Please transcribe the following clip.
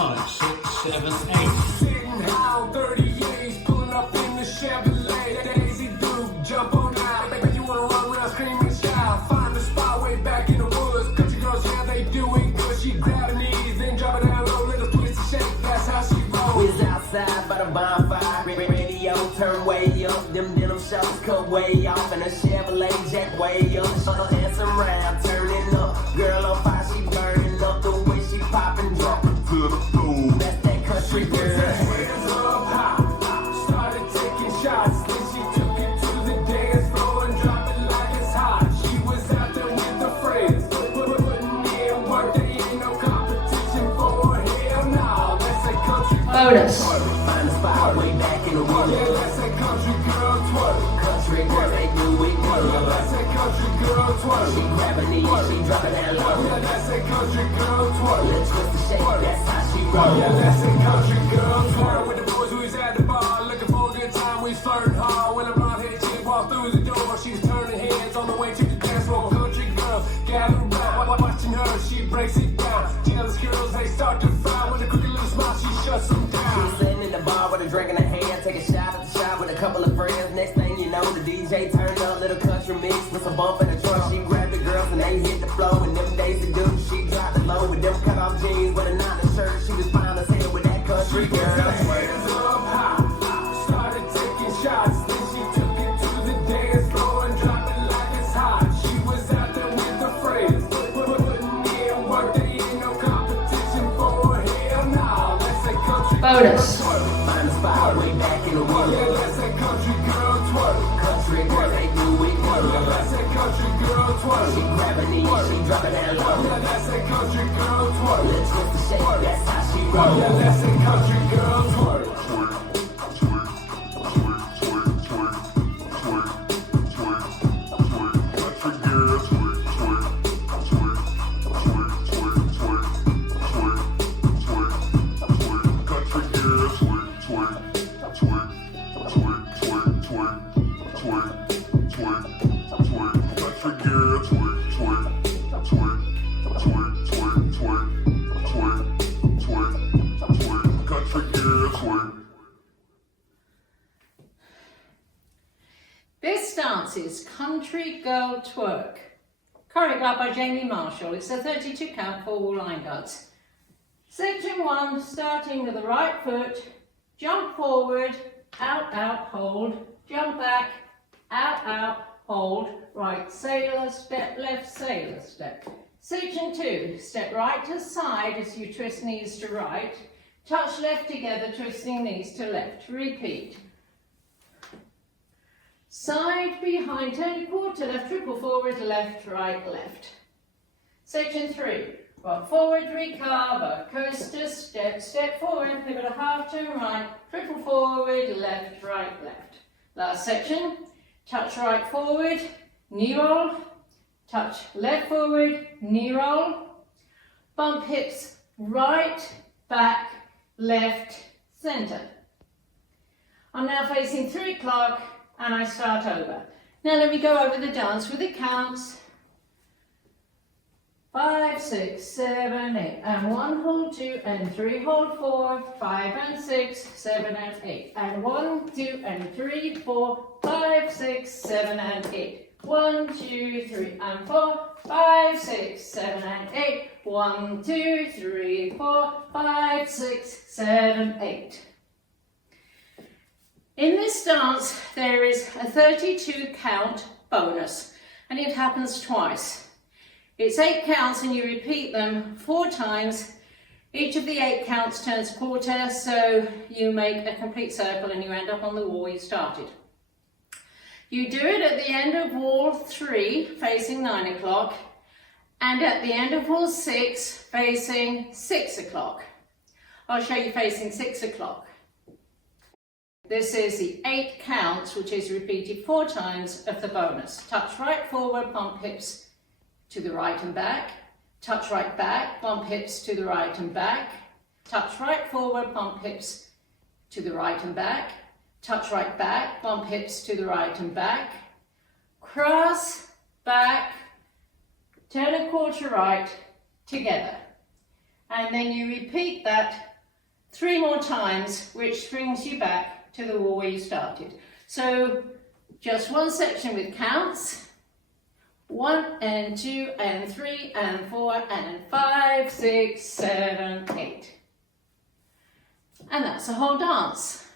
5, 6, 7, 8. Sitting down, 38, pulling up in the Chevrolet. Daisy Duke, jump on out. Baby, you wanna run around screaming shout. Find a spot way back in the woods. Country girls, yeah, they do it good. She grab her knees, then drop it down low. Little twist and shake, that's how she rolls. We was outside by the bonfire. Radio turn way up. Them denim shorts cut way off. And a Chevrolet jack way up. Dancing around, turning up. Girl on fire, she burning up. The way she popping, dropping to the floor. That's that country girl. Hands up high, started taking shots. Then she took it to the dance floor and dropped it like it's hot. She was out there with her friends, putting in work. There ain't no competition for her. Hell no, that's a country Bonus. Find a spot way back in the woods. Yeah, that's a country girl twerk. Country girl, they do it good. Yeah, that's a country girl twerk. She grab her knees, she drop it down low. Yeah, that's a country girl twerk. Let's twist the shake, that's how she roll. Yeah, that's a country girl twerk. With the boys, we was at the bar, looking for a good time. We flirting hard. When a blonde-headed chick walked through the door, she was turning heads on the way to the dance floor. Country girl, gather around, watching her, she breaks it down. Jealous girls, they start to frown. With a crooked little smile, she shuts them down. She's sitting in the bar with a drink in her hand, take a shot at the shot with a couple of friends. Next thing you know, the DJ turned up, little country mix with some bump in the trunk. She grabbed the girls and they hit the floor. And them days to do, she dropped it low with them cut off jeans with a knot in the shirt. She was fine as hell with that country girl. Hands up high, started taking shots. Then she took it to the dance floor and dropped it like it's hot. She was out there with her friends, putting in work. There ain't no competition for her. Hell no, that's a country Bonus. Find a spot way back in the woods. Yeah, that's a country girl twerk. Country girl, they do it Yeah, good. that's a country girl twerk. She grab her knees, she drop it down low. Yeah, that's a country girl twerk. Let's twist the shake, that's how she roll. Yeah, that's a country girl twerk. This dance is Country Girl Twerk, choreographed by Jamie Marshall. It's a 32 count for all line guards. Section 1, starting with the right foot, jump forward, out, out, hold, jump back, out, out, hold, right sailor step, left sailor step. Section 2, step right to side as you twist knees to right, touch left together, twisting knees to left. Repeat. Side, behind, turn quarter left, triple forward, left, right, left. Section 3, rock forward, recover, coaster, step, step forward, pivot a half turn right, triple forward, left, right, left. Last section, touch right forward, knee roll, touch left forward, knee roll, bump hips, right, back, left, center. I'm now facing 3 o'clock, and I start over. Now let me go over the dance with the counts. 5, 6, 7, 8, and 1, hold 2, and 3, hold 4, 5 and 6, 7 and 8, and 1, 2, and 3, 4, 5, 6, 7 and 8, 1, 2, 3, and 4, 5, 6, 7 and 8, 1, 2, 3, 4, 5, 6, 7, 8. In this dance, there is a 32 count bonus, and it happens twice. It's 8 counts and you repeat them 4 times. Each of the 8 counts turns a quarter, so you make a complete circle and you end up on the wall you started. You do it at the end of wall 3, facing 9 o'clock, and at the end of wall 6, facing 6 o'clock. I'll show you facing 6 o'clock. This is the 8 counts, which is repeated 4 times of the bonus. Touch right forward, pump hips to the right and back. Touch right back, bump hips to the right and back. Touch right forward, pump hips to the right and back. Touch right back, bump hips to the right and back. Cross, back, turn a quarter right, together. And then you repeat that 3 more times, which brings you back to the wall where you started. So just one section with counts. 1 and 2 and 3 and 4 and 5, 6, 7, 8. And that's the whole dance.